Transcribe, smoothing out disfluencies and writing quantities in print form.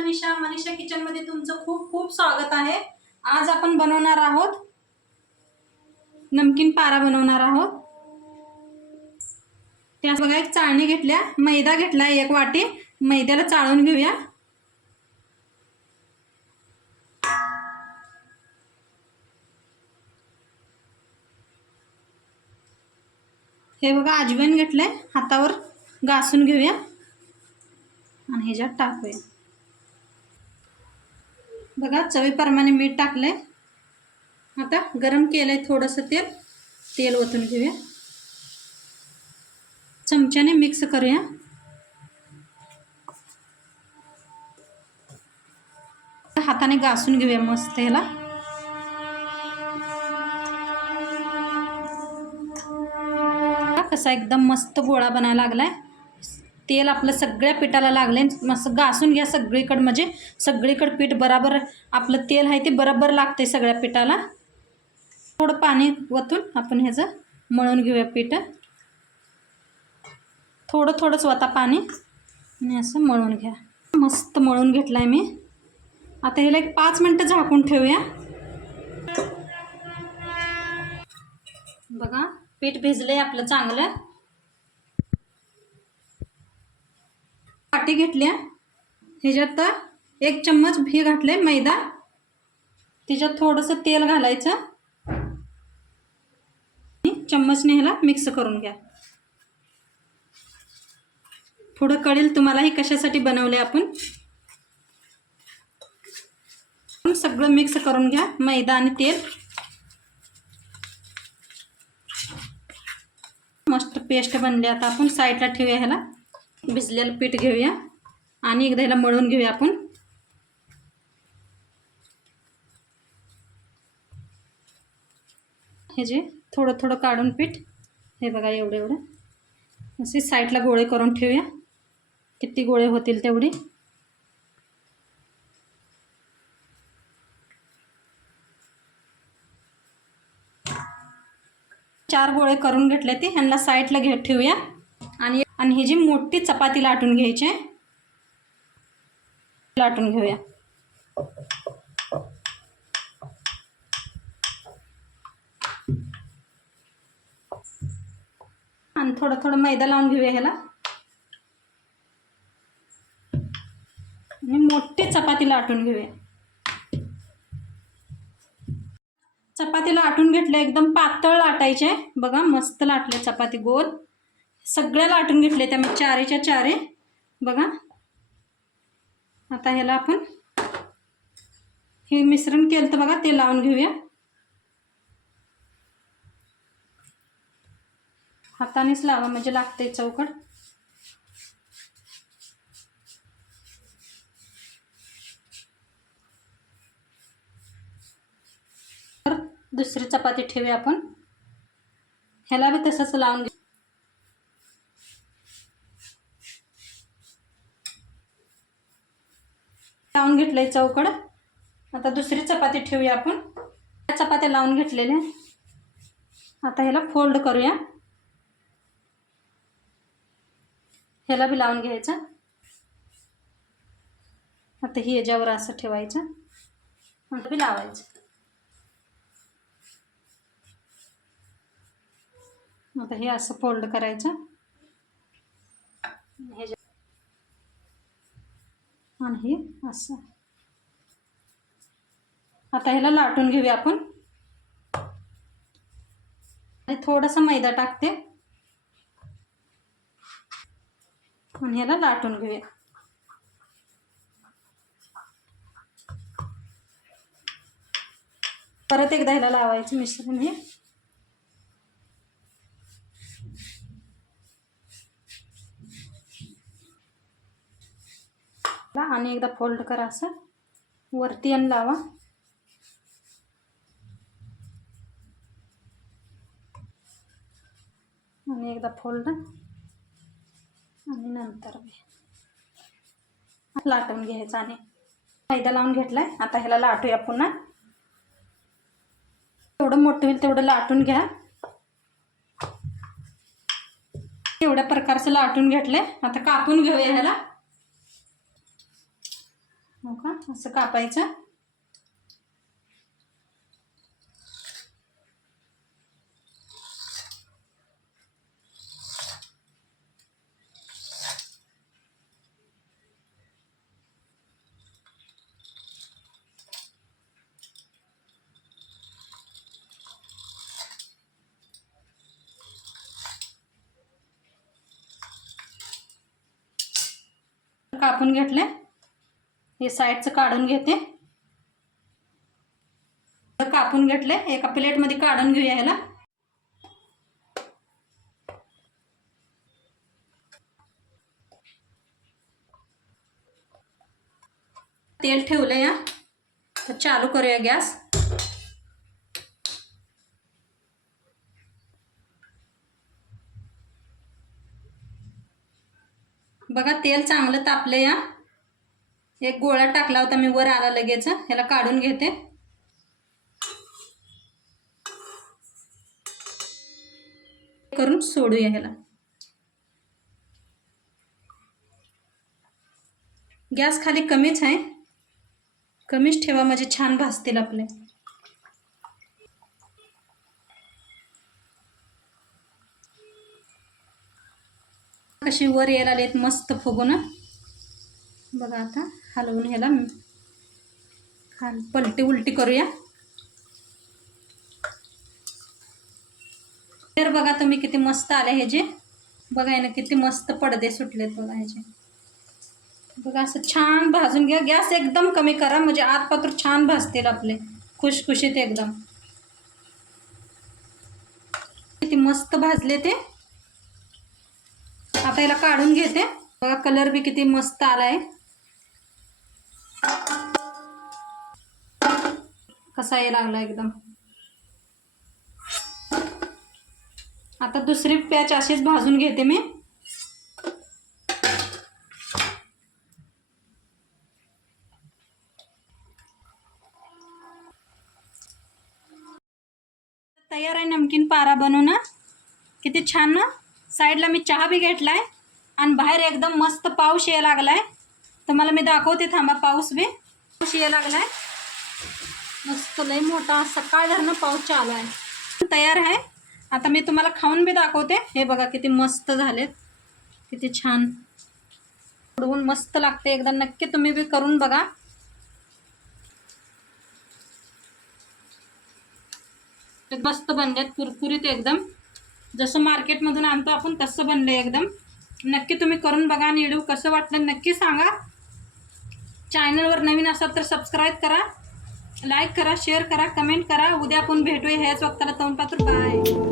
Manisha kitchen मध्ये तुमचं खूप खूप स्वागत आहे। आज आपण बनवणार आहोत नमकीन पारा बनवणार आहोत। त्यास बघा एक चाळणी घेतल्या, मैदा घेतला 1 वाटी, मैद्याला चाळून घेऊया। हे बघा अजवाइन घेतले, हातावर घासून घेऊया आणि ह्याच्यात टाकूया। बघा चवीप्रमाणे मीठ टाकले। आता गरम केलंय थोडंसं तेल ओतून घेऊया, चमच्याने मिक्स करूया। हाताने घासून घेऊया मस्त ह्याला। कसा एकदम मस्त गोळा बनायला लागलाय। तेल आपलं सगळ्या पिठाला लागले, मस्त घासून घ्या सगळीकडे, म्हणजे सगळीकडे पीठ बराबर आपलं तेल आहे ते बरोबर लागते सगळ्या पिठाला। थोडं पाणी ओतून आपण ह्याचं मळून घेऊया पीठ। थोडं थोडंच वता पाणी आणि असं मळून घ्या। मस्त मळून घेतलाय मी। आता ह्याला एक 5 मिनिटं झाकून ठेवूया। बघा पीठ भिजले आपलं चांगलं। वाटी घेतल्या, ह्याच्यात 1 चम्मच भी घातले मैदा, त्याच्यात थोडंसं तेल घालायचं आणि चम्मचने ह्याला मिक्स करून घ्या। थोडं कळेल तुम्हाला हे कशासाठी बनवले आपण। सगळं मिक्स करून घ्या, मैदा आणि तेल। मस्त पेस्ट बनली। आता आपण साईडला ठेवूया ह्याला। भिजलेलं पीठ घेऊया आणि एकदा ह्याला मळून घेऊया आपण। हे जे थोडं थोडं काढून पीठ, हे बघा एवढं एवढं असे साईडला गोळे करून ठेवूया। किती गोळे होतील तेवढे। चार गोळे करून घेतले ते ह्यांना साईडला घेत ठेवूया आणि ही जी मोठी चपाती लाटून घ्यायची, लाटून घेऊया। आणि थोडं थोडं मैदा लावून घेऊया ह्याला आणि मोठी चपाती लाटून घेऊया। चपाती लाटून घेतल्या, एकदम पातळ लाटायचे। बघा मस्त लाटले चपाती गोल, सगळ्या लाटून घेतले त्या मी चारीच्या चारी। बघा आता ह्याला आपण हे मिश्रण केलं तर बघा ते लावून घेऊया। हातानेच लावा म्हणजे लागते चौकट। तर दुसरी चपाती ठेवूया आपण, ह्याला बी तसंच लावून घेऊ। लावून घेतलंय चौकड। आता दुसरी चपाती ठेवूया आपण। चपात्या लावून घेतलेल्या, आता ह्याला फोल्ड करूया। ह्याला बी लावून घ्यायचं। आता ही याच्यावर असं ठेवायचं आणि बी लावायचं। आता हे असं फोल्ड करायचं आणि हे असं। आता ह्याला लाटून घेऊया आपण आणि थोडासा मैदा टाकते आणि ह्याला लाटून घेऊया। परत एकदा ह्याला लावायचं मिश्रण हे। आणि एकदा फोल्ड करा असं वरती आणि लावा। आणि एकदा फोल्ड आणि नंतर लाटून घ्यायचं आणि मैदा लावून घेतलाय। आता ह्याला लाटूया पुन्हा। तेवढं मोठं होईल तेवढं लाटून घ्या। एवढ्या प्रकारचं लाटून घेतलंय। आता कापून घेऊया ह्याला। हो का, असं कापायचं. कापून घेतले. हे साईडचं काढून घेते. कापून घेतले. एका प्लेटमध्ये काढून घेऊया ह्याला. तेल ठेवलं या, तर चालू करूया गॅस. बघा तेल चांगलं तापलं या. एक गोळा टाकला होता मी, वर आला लगेच. ह्याला काढून घेते. करून सोडूया ह्याला. गॅस खाली कमीच आहे, कमीच ठेवा म्हणजे छान भाजतील आपले. कशी वर यायला आलेत मस्त फुगून. बघा आता हलवून ह्याला पलटी उलटी करूया. तर बघा तुम्ही किती मस्त आले हे जे. बघा ना किती मस्त पडदे सुटलेत बघा ह्याचे. बघा असं छान भाजून घ्या. गॅस एकदम कमी करा म्हणजे आत पात्र छान भाजतील आपले, खुशखुशीत एकदम. किती मस्त भाजले ते. आता याला काढून घेते. बघा कलर बी किती मस्त आलाय. कसा यायला लागला एकदम. आता दुसरी पॅच अशीच भाजून घेते मी. तयार आहे नमकीन पारा बनवून. किती छान ना. साईडला मी चहा बी घेतलाय आणि बाहेर एकदम मस्त पाऊस यायला लागलाय. तर मला मी दाखवते थांबा. पाऊस यायला लागलाय मस्त, लय मोठा. सकाळ धरणं पाऊस चालू आहे. तयार आहे. आता मी तुम्हाला खाऊन बी दाखवते. हे बघा किती मस्त झालेत, किती छान उडवून मस्त लागते एकदा. नक्की तुम्ही बी करून बघा. मस्त बनलेत, कुरकुरीत एकदम. जसं मार्केटमधून आणतो आपण तसं बनले एकदम. नक्की तुम्ही करून बघा आणि व्हिडिओ कसं वाटलं नक्की सांगा. चॅनलवर नवीन असाल तर सबस्क्राईब करा, लाईक करा, शेअर करा, कमेंट करा. उद्या आपण भेटूया ह्याच वक्ताला. तोंडपात्र बाय.